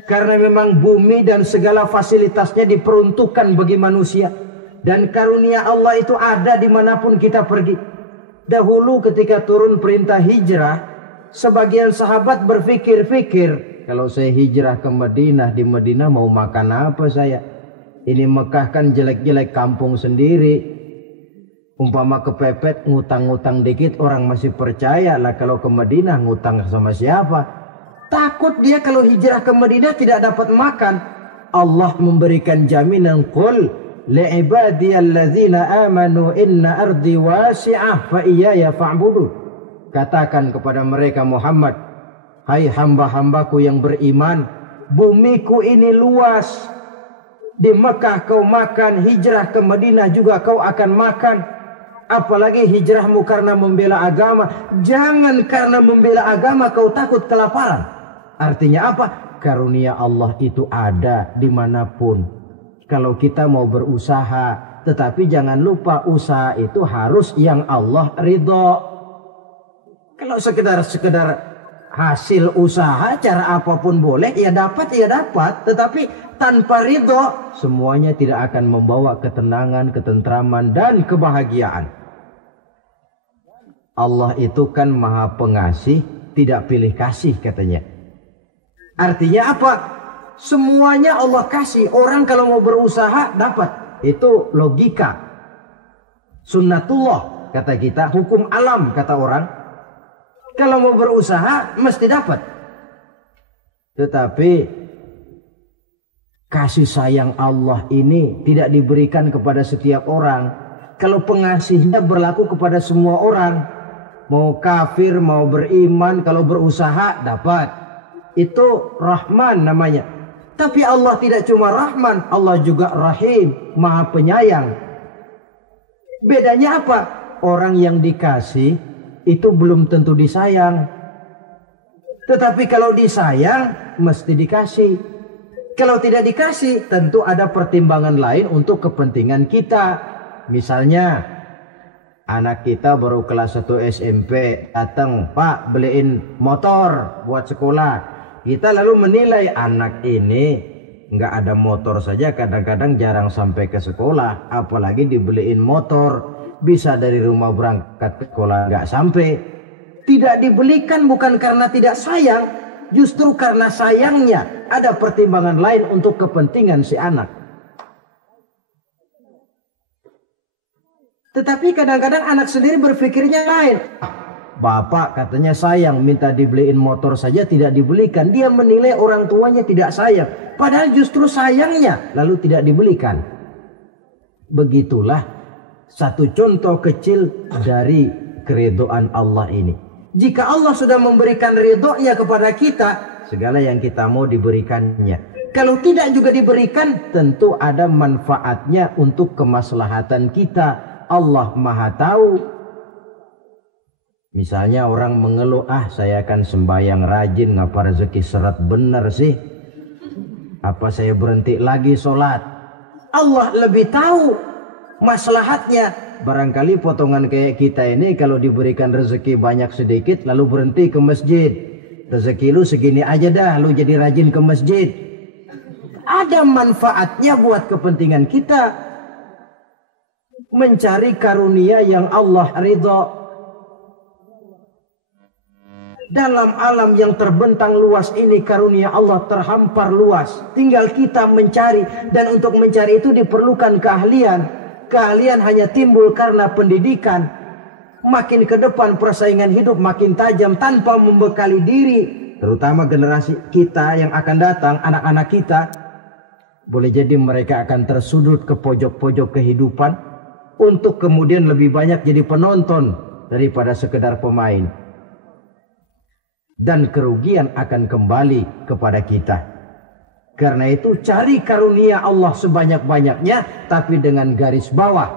Karena memang bumi dan segala fasilitasnya diperuntukkan bagi manusia. Dan karunia Allah itu ada dimanapun kita pergi. Dahulu ketika turun perintah hijrah, sebagian sahabat berpikir-pikir, kalau saya hijrah ke Madinah, di Madinah mau makan apa saya? Ini Mekah kan jelek-jelek kampung sendiri. Umpama kepepet ngutang-ngutang dikit orang masih percaya lah, kalau ke Madinah ngutang sama siapa? Takut dia kalau hijrah ke Madinah tidak dapat makan. Allah memberikan jaminan, qul li'ibadiyalladzina amanu inna ardi wasi'ah fa iyaya fa'budun. Katakan kepada mereka Muhammad, hai hamba-hambaku yang beriman, bumiku ini luas. Di Mekah kau makan, hijrah ke Madinah juga kau akan makan. Apalagi hijrahmu karena membela agama. Jangan karena membela agama kau takut kelaparan. Artinya apa? Karunia Allah itu ada dimanapun. Kalau kita mau berusaha, tetapi jangan lupa usaha itu harus yang Allah ridho. Kalau sekedar hasil usaha, cara apapun boleh, ya dapat. Tetapi tanpa ridho, semuanya tidak akan membawa ketenangan, ketentraman, dan kebahagiaan. Allah itu kan maha pengasih, tidak pilih kasih katanya. Artinya apa? Semuanya Allah kasih. Orang kalau mau berusaha dapat. Itu logika. Sunnatullah kata kita, hukum alam kata orang. Kalau mau berusaha mesti dapat. Tetapi kasih sayang Allah ini tidak diberikan kepada setiap orang. Kalau pengasihnya berlaku kepada semua orang. Mau kafir, mau beriman, kalau berusaha dapat. Itu Rahman namanya. Tapi Allah tidak cuma Rahman, Allah juga Rahim, Maha Penyayang. Bedanya apa? Orang yang dikasih itu belum tentu disayang. Tetapi kalau disayang mesti dikasih. Kalau tidak dikasih tentu ada pertimbangan lain untuk kepentingan kita. Misalnya anak kita baru kelas 1 SMP datang, Pak beliin motor buat sekolah. Kita lalu menilai anak ini nggak ada motor saja kadang-kadang jarang sampai ke sekolah, apalagi dibeliin motor, bisa dari rumah berangkat ke sekolah nggak sampai. Tidak dibelikan bukan karena tidak sayang, justru karena sayangnya ada pertimbangan lain untuk kepentingan si anak. Tetapi kadang-kadang anak sendiri berpikirnya lain. Bapak katanya sayang, minta dibeliin motor saja tidak dibelikan. Dia menilai orang tuanya tidak sayang. Padahal justru sayangnya lalu tidak dibelikan. Begitulah satu contoh kecil dari keridhaan Allah ini. Jika Allah sudah memberikan ridhonya kepada kita, segala yang kita mau diberikannya. Kalau tidak juga diberikan, tentu ada manfaatnya untuk kemaslahatan kita. Allah Maha tahu. Misalnya orang mengeluh, saya akan sembahyang rajin, ngapa rezeki seret bener sih? Apa saya berhenti lagi sholat? Allah lebih tahu maslahatnya. Barangkali potongan kayak kita ini kalau diberikan rezeki banyak sedikit lalu berhenti ke masjid. Rezeki lu segini aja dah, lu jadi rajin ke masjid. Ada manfaatnya buat kepentingan kita. mencari karunia yang Allah ridho. Dalam alam yang terbentang luas ini karunia Allah terhampar luas. Tinggal kita mencari, dan untuk mencari itu diperlukan keahlian. Keahlian hanya timbul karena pendidikan. Makin ke depan persaingan hidup makin tajam tanpa membekali diri. Terutama generasi kita yang akan datang, anak-anak kita. Boleh jadi mereka akan tersudut ke pojok-pojok kehidupan untuk kemudian lebih banyak jadi penonton daripada sekedar pemain. Dan kerugian akan kembali kepada kita. Karena itu cari karunia Allah sebanyak-banyaknya, tapi dengan garis bawah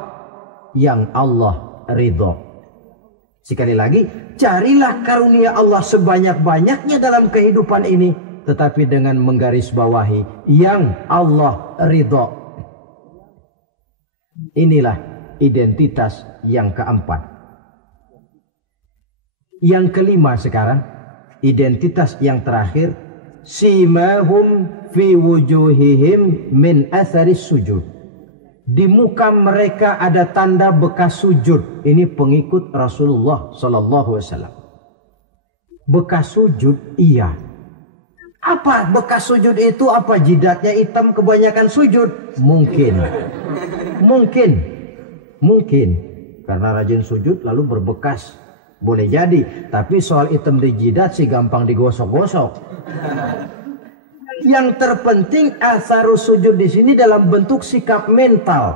yang Allah ridho. Sekali lagi, carilah karunia Allah sebanyak-banyaknya dalam kehidupan ini, tetapi dengan menggarisbawahi yang Allah ridho. Inilah identitas yang keempat. Yang kelima sekarang, identitas yang terakhir, simahum fi wujuhihim min atharis sujud. Di muka mereka ada tanda bekas sujud. Ini pengikut Rasulullah sallallahu alaihi wasallam. Bekas sujud, iya. Apa bekas sujud itu? Apa jidatnya hitam kebanyakan sujud? Mungkin. Karena rajin sujud lalu berbekas. Boleh jadi, tapi soal hitam di jidat sih gampang digosok-gosok. Yang terpenting asarus sujud di sini dalam bentuk sikap mental.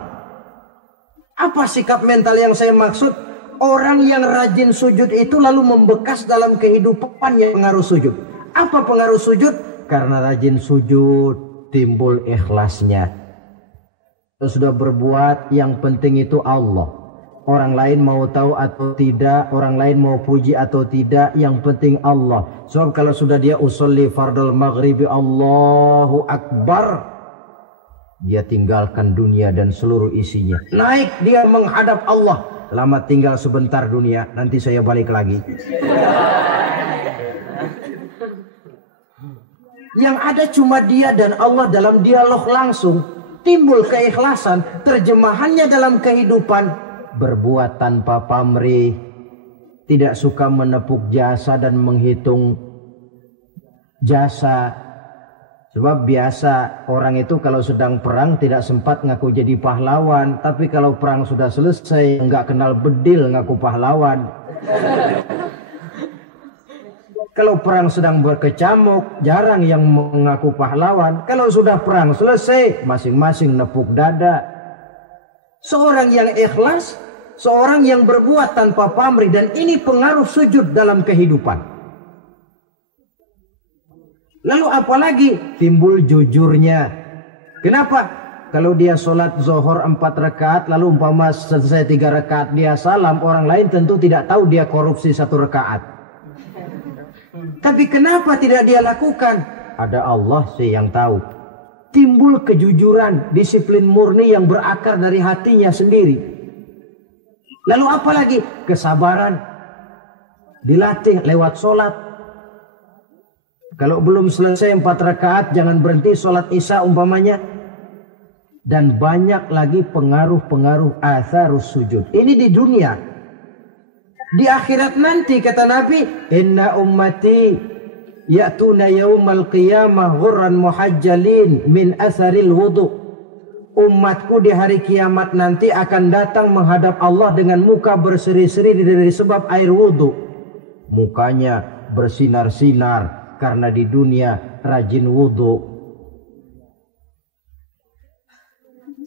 Apa sikap mental yang saya maksud? Orang yang rajin sujud itu lalu membekas dalam kehidupan yang pengaruh sujud. Apa pengaruh sujud? Karena rajin sujud timbul ikhlasnya. Sudah berbuat, yang penting itu Allah. Orang lain mau tahu atau tidak, orang lain mau puji atau tidak, yang penting Allah. Sebab kalau sudah dia usolli fardul maghribi Allahu Akbar, dia tinggalkan dunia dan seluruh isinya. Naik dia menghadap Allah. Selamat tinggal sebentar dunia, nanti saya balik lagi. Yang ada cuma dia dan Allah dalam dialog langsung. Timbul keikhlasan, terjemahannya dalam kehidupan. Berbuat tanpa pamrih, tidak suka menepuk jasa dan menghitung jasa. Sebab biasa orang itu kalau sedang perang tidak sempat ngaku jadi pahlawan, tapi kalau perang sudah selesai nggak kenal bedil ngaku pahlawan. Kalau perang sedang berkecamuk, jarang yang mengaku pahlawan. Kalau sudah perang selesai, masing-masing nepuk dada. Seorang yang ikhlas, seorang yang berbuat tanpa pamrih, dan ini pengaruh sujud dalam kehidupan. Lalu apalagi timbul jujurnya. Kenapa? Kalau dia sholat zuhur 4 rakaat, lalu umpama selesai 3 rakaat dia salam, orang lain tentu tidak tahu dia korupsi 1 rakaat. Tapi kenapa tidak dia lakukan? Ada Allah sih yang tahu. Timbul kejujuran, disiplin murni yang berakar dari hatinya sendiri. Lalu apa lagi? Kesabaran. Dilatih lewat sholat. Kalau belum selesai 4 rakaat, jangan berhenti sholat isya umpamanya. Dan banyak lagi pengaruh-pengaruh atharus sujud. Ini di dunia. Di akhirat nanti kata Nabi, inna ummati ya'tuna yaumal qiyamah ghurran muhajjalin min atharil wudu. Umatku di hari kiamat nanti akan datang menghadap Allah dengan muka berseri-seri dari sebab air wudu. Mukanya bersinar-sinar karena di dunia rajin wudu.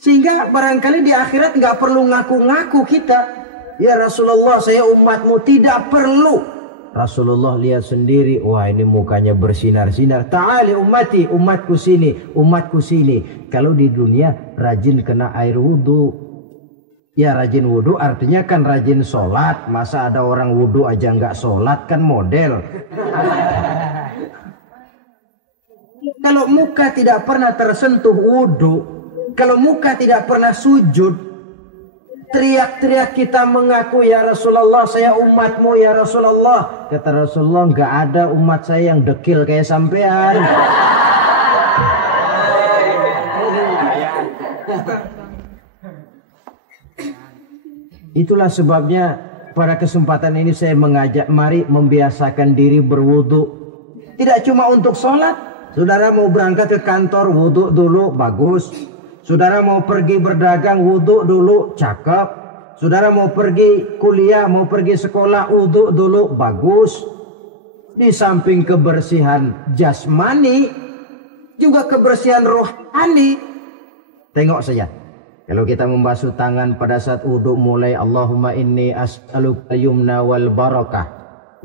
Sehingga barangkali di akhirat nggak perlu ngaku-ngaku kita. Ya Rasulullah, saya umatmu, tidak perlu. Rasulullah lihat sendiri, wah ini mukanya bersinar-sinar. Ta'ali ummati, umatku sini, umatku sini. Kalau di dunia rajin kena air wudu. Ya rajin wudu artinya kan rajin sholat. Masa ada orang wudu aja nggak sholat, kan model. Kalau muka tidak pernah tersentuh wudu, kalau muka tidak pernah sujud, teriak-teriak kita mengaku ya Rasulullah saya umatmu ya Rasulullah. Kata Rasulullah, nggak ada umat saya yang dekil kayak sampean. Itulah sebabnya pada kesempatan ini saya mengajak mari membiasakan diri berwudu. Tidak cuma untuk sholat. Saudara mau berangkat ke kantor wudu dulu, bagus. Saudara mau pergi berdagang wudu dulu, cakep. Saudara mau pergi kuliah, mau pergi sekolah wudu dulu, bagus. Di samping kebersihan jasmani, juga kebersihan rohani. Tengok saja. Kalau kita membasuh tangan pada saat wudu mulai Allahumma inni as'aluka yumna wal barakah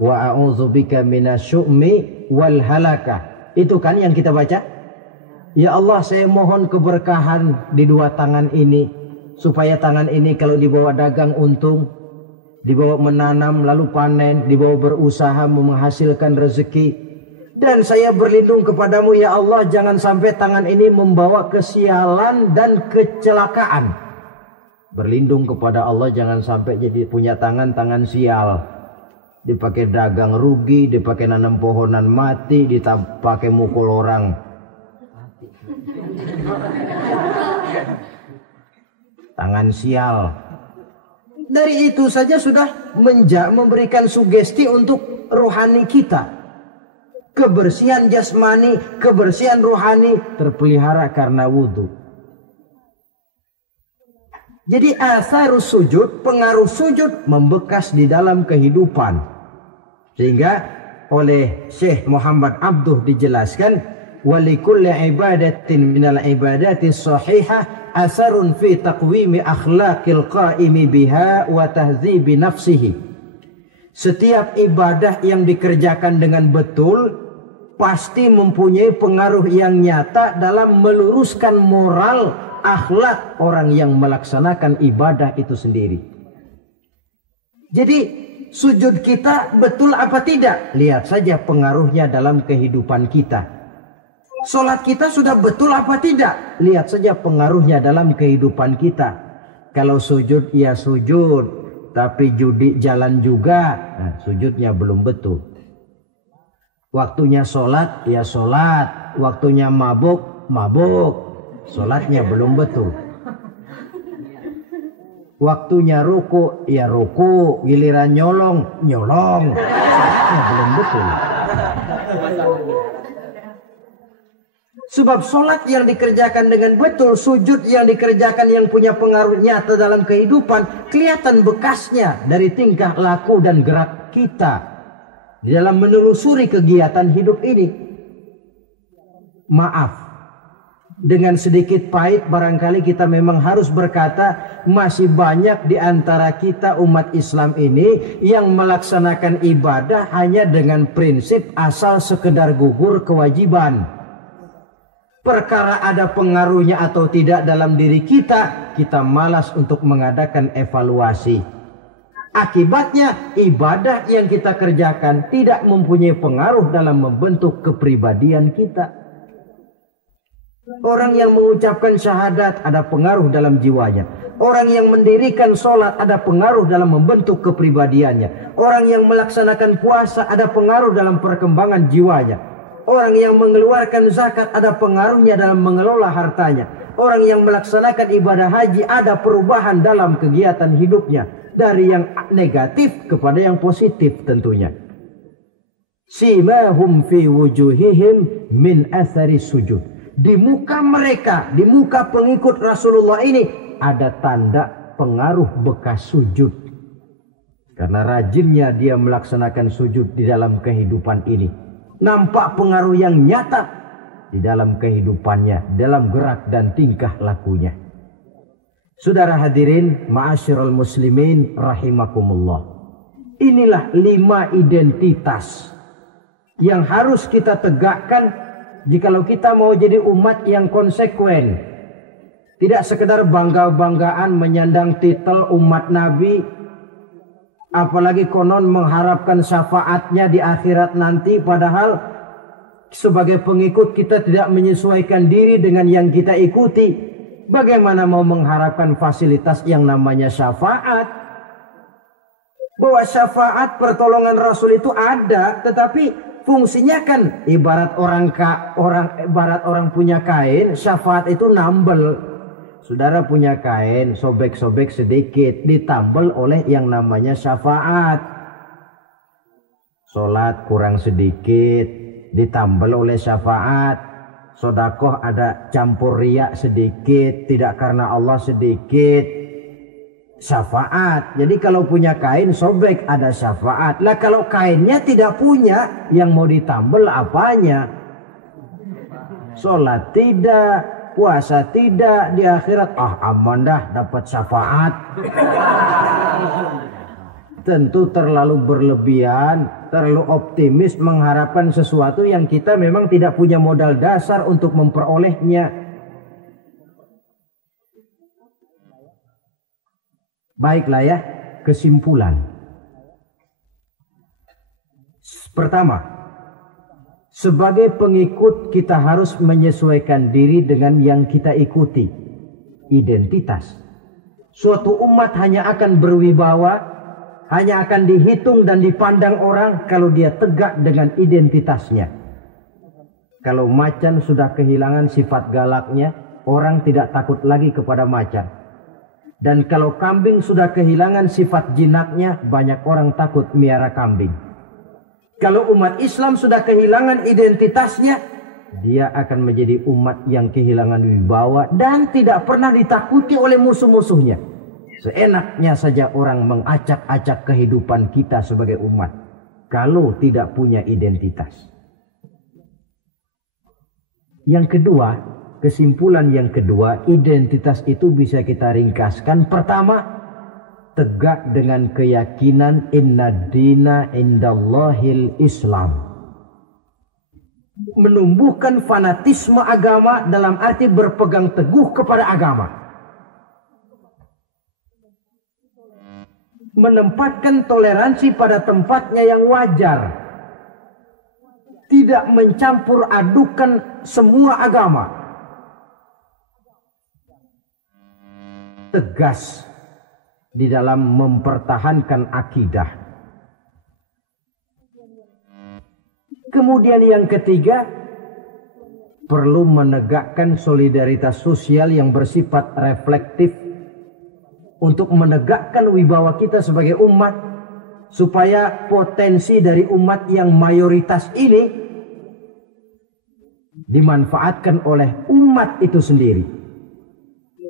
wa a'udzubika minasyu'mi wal halakah. Itu kan yang kita baca. Ya Allah, saya mohon keberkahan di dua tangan ini, supaya tangan ini kalau dibawa dagang untung, dibawa menanam lalu panen, dibawa berusaha menghasilkan rezeki. Dan saya berlindung kepadamu ya Allah, jangan sampai tangan ini membawa kesialan dan kecelakaan. Berlindung kepada Allah jangan sampai jadi punya tangan sial. Dipakai dagang rugi, dipakai nanam pohonan mati, dipakai mukul orang. Tangan sial. Dari itu saja sudah memberikan sugesti untuk rohani kita. Kebersihan jasmani, kebersihan rohani terpelihara karena wudhu. Jadi asarus sujud, pengaruh sujud membekas di dalam kehidupan. Sehingga oleh Syekh Muhammad Abduh dijelaskan, walikulli ibadatin minal ibadati sahihah asarun fi taqwimi akhlaqil qaimi biha wa tahdzibi nafsihi. Setiap ibadah yang dikerjakan dengan betul pasti mempunyai pengaruh yang nyata dalam meluruskan moral akhlak orang yang melaksanakan ibadah itu sendiri. Jadi sujud kita betul apa tidak? Lihat saja pengaruhnya dalam kehidupan kita. Solat kita sudah betul apa tidak? Lihat saja pengaruhnya dalam kehidupan kita. Kalau sujud ya sujud, tapi judi jalan juga, nah, sujudnya belum betul. Waktunya sholat, ya sholat. Waktunya mabuk, sholatnya belum betul. Waktunya ruku, ya ruku. Giliran nyolong, sholatnya belum betul. Sebab sholat yang dikerjakan dengan betul, sujud yang dikerjakan yang punya pengaruh nyata dalam kehidupan, kelihatan bekasnya dari tingkah laku dan gerak kita di dalam menelusuri kegiatan hidup ini. Maaf, dengan sedikit pahit barangkali kita memang harus berkata, masih banyak di antara kita umat Islam ini yang melaksanakan ibadah hanya dengan prinsip asal sekedar gugur kewajiban. Perkara ada pengaruhnya atau tidak dalam diri kita, kita malas untuk mengadakan evaluasi. Akibatnya ibadah yang kita kerjakan tidak mempunyai pengaruh dalam membentuk kepribadian kita. Orang yang mengucapkan syahadat ada pengaruh dalam jiwanya. Orang yang mendirikan sholat ada pengaruh dalam membentuk kepribadiannya. Orang yang melaksanakan puasa ada pengaruh dalam perkembangan jiwanya. Orang yang mengeluarkan zakat ada pengaruhnya dalam mengelola hartanya. Orang yang melaksanakan ibadah haji ada perubahan dalam kegiatan hidupnya. Dari yang negatif kepada yang positif tentunya. Simahum fi wujuhihim min athari sujud. Di muka mereka, di muka pengikut Rasulullah ini ada tanda pengaruh bekas sujud. Karena rajinnya dia melaksanakan sujud di dalam kehidupan ini. Nampak pengaruh yang nyata di dalam kehidupannya, dalam gerak dan tingkah lakunya. Saudara hadirin, ma'asyiral muslimin rahimakumullah. Inilah 5 identitas yang harus kita tegakkan jikalau kita mau jadi umat yang konsekuen. Tidak sekedar bangga-banggaan menyandang titel umat Nabi, apalagi konon mengharapkan syafaatnya di akhirat nanti, padahal sebagai pengikut kita tidak menyesuaikan diri dengan yang kita ikuti. Bagaimana mau mengharapkan fasilitas yang namanya syafaat? Bahwa syafaat pertolongan Rasul itu ada, tetapi fungsinya kan ibarat orang punya kain, syafaat itu nambel. Saudara punya kain, sobek-sobek sedikit, ditambal oleh yang namanya syafaat. Sholat kurang sedikit, ditambal oleh syafaat. Sodakoh ada campur riak sedikit, tidak karena Allah sedikit, syafaat. Jadi kalau punya kain sobek ada syafaat. Lah kalau kainnya tidak punya, yang mau ditambal apanya? Sholat tidak, puasa tidak, di akhirat aman dah dapat syafaat. Tentu terlalu berlebihan, terlalu optimis mengharapkan sesuatu yang kita memang tidak punya modal dasar untuk memperolehnya. Baiklah ya, kesimpulan. Pertama, sebagai pengikut kita harus menyesuaikan diri dengan yang kita ikuti. Identitas. Suatu umat hanya akan berwibawa, hanya akan dihitung dan dipandang orang kalau dia tegak dengan identitasnya. Kalau macan sudah kehilangan sifat galaknya, orang tidak takut lagi kepada macan. Dan kalau kambing sudah kehilangan sifat jinaknya, banyak orang takut miara kambing. Kalau umat Islam sudah kehilangan identitasnya, dia akan menjadi umat yang kehilangan wibawa dan tidak pernah ditakuti oleh musuh-musuhnya. Seenaknya saja orang mengacak-acak kehidupan kita sebagai umat kalau tidak punya identitas. Yang kedua, kesimpulan yang kedua, identitas itu bisa kita ringkaskan. Pertama, tegak dengan keyakinan inna dina indallahil Islam. Menumbuhkan fanatisme agama dalam arti berpegang teguh kepada agama. Menempatkan toleransi pada tempatnya yang wajar. Tidak mencampur adukan semua agama. Tegas di dalam mempertahankan akidah. Kemudian yang ketiga, perlu menegakkan solidaritas sosial yang bersifat reflektif untuk menegakkan wibawa kita sebagai umat, supaya potensi dari umat yang mayoritas ini dimanfaatkan oleh umat itu sendiri.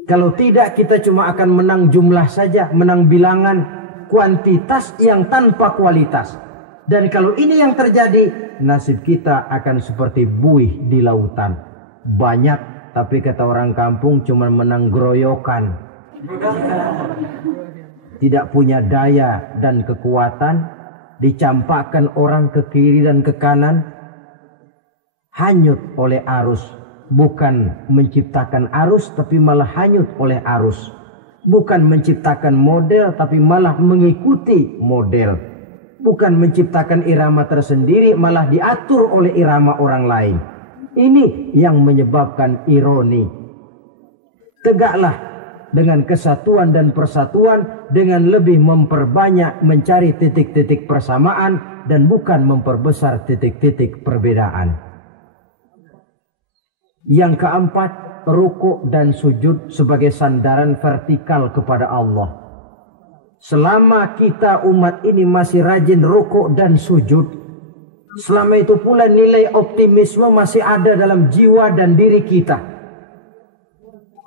Kalau tidak, kita cuma akan menang jumlah saja, menang bilangan, kuantitas yang tanpa kualitas. Dan kalau ini yang terjadi, nasib kita akan seperti buih di lautan. Banyak, tapi kata orang kampung cuma menang groyokan. Tidak punya daya dan kekuatan, dicampakkan orang ke kiri dan ke kanan, hanyut oleh arus. Bukan menciptakan arus, tapi malah hanyut oleh arus. Bukan menciptakan model, tapi malah mengikuti model. Bukan menciptakan irama tersendiri, malah diatur oleh irama orang lain. Ini yang menyebabkan ironi. Tegaklah dengan kesatuan dan persatuan, dengan lebih memperbanyak mencari titik-titik persamaan dan bukan memperbesar titik-titik perbedaan. Yang keempat, rukuk dan sujud sebagai sandaran vertikal kepada Allah. Selama kita umat ini masih rajin rukuk dan sujud, selama itu pula nilai optimisme masih ada dalam jiwa dan diri kita.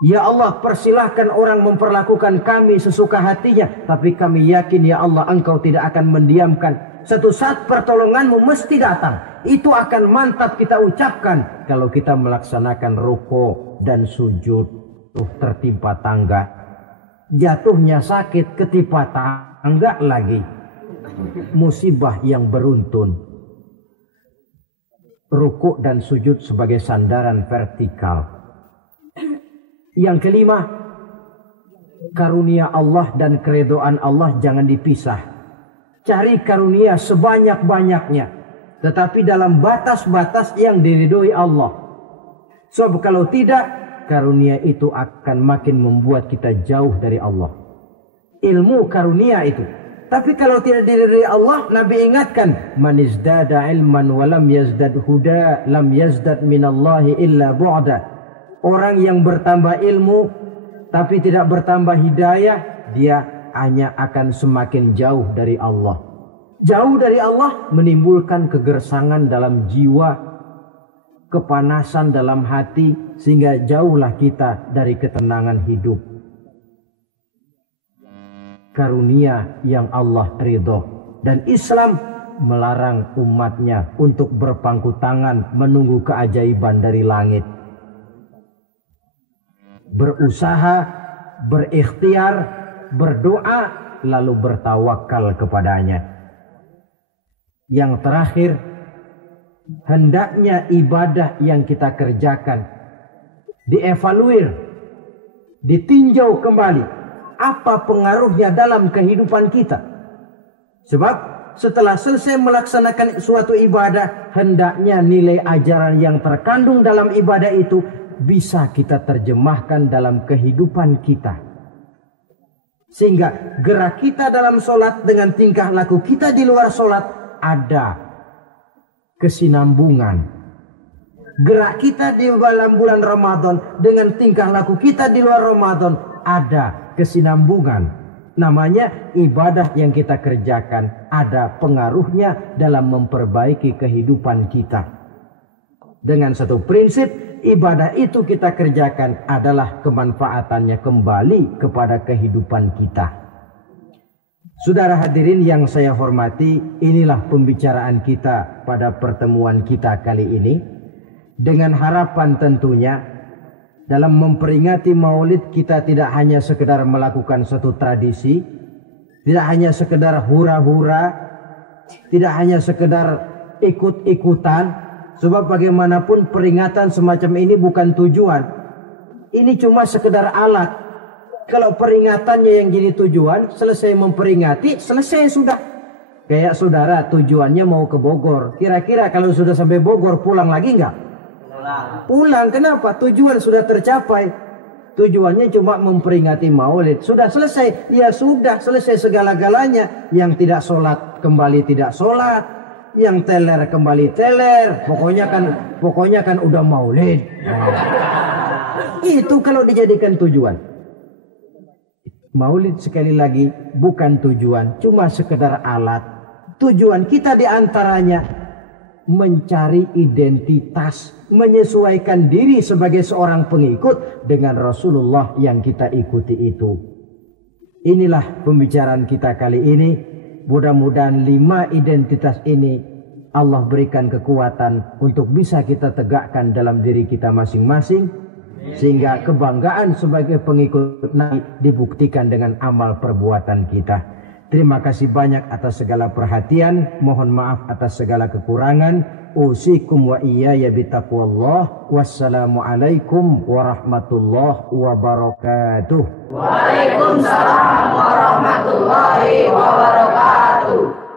Ya Allah, persilahkan orang memperlakukan kami sesuka hatinya, tapi kami yakin ya Allah, Engkau tidak akan mendiamkan. Satu saat pertolonganmu mesti datang. Itu akan mantap kita ucapkan kalau kita melaksanakan rukuk dan sujud. Tertimpa tangga, jatuhnya sakit, ketimpa tangga lagi, musibah yang beruntun. Rukuk dan sujud sebagai sandaran vertikal. Yang kelima, karunia Allah dan keridhaan Allah jangan dipisah. Cari karunia sebanyak-banyaknya, tetapi dalam batas-batas yang diridhoi Allah. Sebab kalau tidak, karunia itu akan makin membuat kita jauh dari Allah. Ilmu karunia itu. Tapi kalau tidak diridhoi Allah, Nabi ingatkan, man izdada ilman wa lam yazdad huda lam yazdad minallahi illa bu'da. Orang yang bertambah ilmu tapi tidak bertambah hidayah, dia hanya akan semakin jauh dari Allah. Jauh dari Allah menimbulkan kegersangan dalam jiwa, kepanasan dalam hati, sehingga jauhlah kita dari ketenangan hidup. Karunia yang Allah ridho, dan Islam melarang umatnya untuk berpangku tangan menunggu keajaiban dari langit. Berusaha, berikhtiar, berdoa, lalu bertawakal kepadanya. Yang terakhir, hendaknya ibadah yang kita kerjakan dievaluir, ditinjau kembali apa pengaruhnya dalam kehidupan kita. Sebab setelah selesai melaksanakan suatu ibadah, hendaknya nilai ajaran yang terkandung dalam ibadah itu bisa kita terjemahkan dalam kehidupan kita. Sehingga gerak kita dalam sholat dengan tingkah laku kita di luar sholat ada kesinambungan. Gerak kita di dalam bulan Ramadan dengan tingkah laku kita di luar Ramadan ada kesinambungan. Namanya ibadah yang kita kerjakan ada pengaruhnya dalam memperbaiki kehidupan kita. Dengan satu prinsip, ibadah itu kita kerjakan adalah kemanfaatannya kembali kepada kehidupan kita. Saudara hadirin yang saya hormati, inilah pembicaraan kita pada pertemuan kita kali ini. Dengan harapan tentunya dalam memperingati Maulid kita tidak hanya sekedar melakukan satu tradisi, tidak hanya sekedar hura-hura, tidak hanya sekedar ikut-ikutan. Sebab bagaimanapun peringatan semacam ini bukan tujuan. Ini cuma sekedar alat. Kalau peringatannya yang jadi tujuan, selesai memperingati, selesai sudah. Kayak saudara tujuannya mau ke Bogor. Kira-kira kalau sudah sampai Bogor pulang lagi enggak? Pulang. Kenapa? Tujuan sudah tercapai. Tujuannya cuma memperingati Maulid. Sudah selesai. Ya sudah selesai segala-galanya. Yang tidak sholat kembali tidak sholat. Yang teler kembali teler. Pokoknya kan udah Maulid. Itu kalau dijadikan tujuan. Maulid sekali lagi bukan tujuan, cuma sekedar alat. Tujuan kita diantaranya mencari identitas, menyesuaikan diri sebagai seorang pengikut dengan Rasulullah yang kita ikuti itu. Inilah pembicaraan kita kali ini. Mudah-mudahan 5 identitas ini Allah berikan kekuatan untuk bisa kita tegakkan dalam diri kita masing-masing. Sehingga kebanggaan sebagai pengikut Nabi dibuktikan dengan amal perbuatan kita. Terima kasih banyak atas segala perhatian. Mohon maaf atas segala kekurangan. Usikum wa iyaya bitaqwallah. Wassalamualaikum warahmatullahi wabarakatuh. Waalaikumsalam warahmatullahi wabarakatuh.